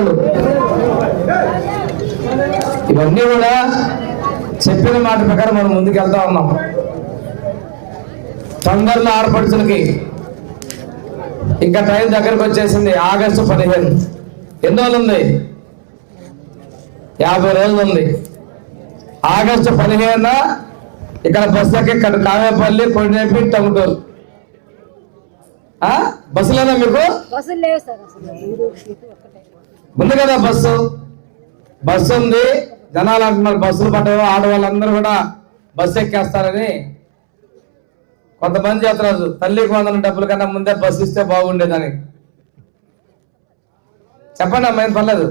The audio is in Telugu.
వాళ్ళు ఇవన్నీ కూడా చెప్పిన మాట ప్రకారం మనం ముందుకు వెళ్తా ఉన్నాం. తొందరలో ఆడపడుచులకి ఇంకా టైం దగ్గరకు వచ్చేసింది ఆగస్టు పదిహేను. ఎన్ని రోజులు ఉంది? యాభై రోజులు ఉంది. ఆగస్టు పదిహేను ఇక్కడ బస్సు ఎక్కి ఇక్కడ కావేపల్లి కొండేపి టంగుటూరు ఆ? బస్సులేనా మీకు? ఉంది కదా బస్సు? బస్సు ఉంది. జనాలు అంటున్నారు బస్సులు పట్టవు? ఆడవాళ్ళందరూ కూడా బస్సు ఎక్కేస్తారని. కొంతమంది చెప్తున్నారు తల్లికి వందల డబ్బుల కన్నా ముందే బస్సు ఇస్తే బాగుండేదని. చెప్పండి అమ్మా ఏం పర్లేదు?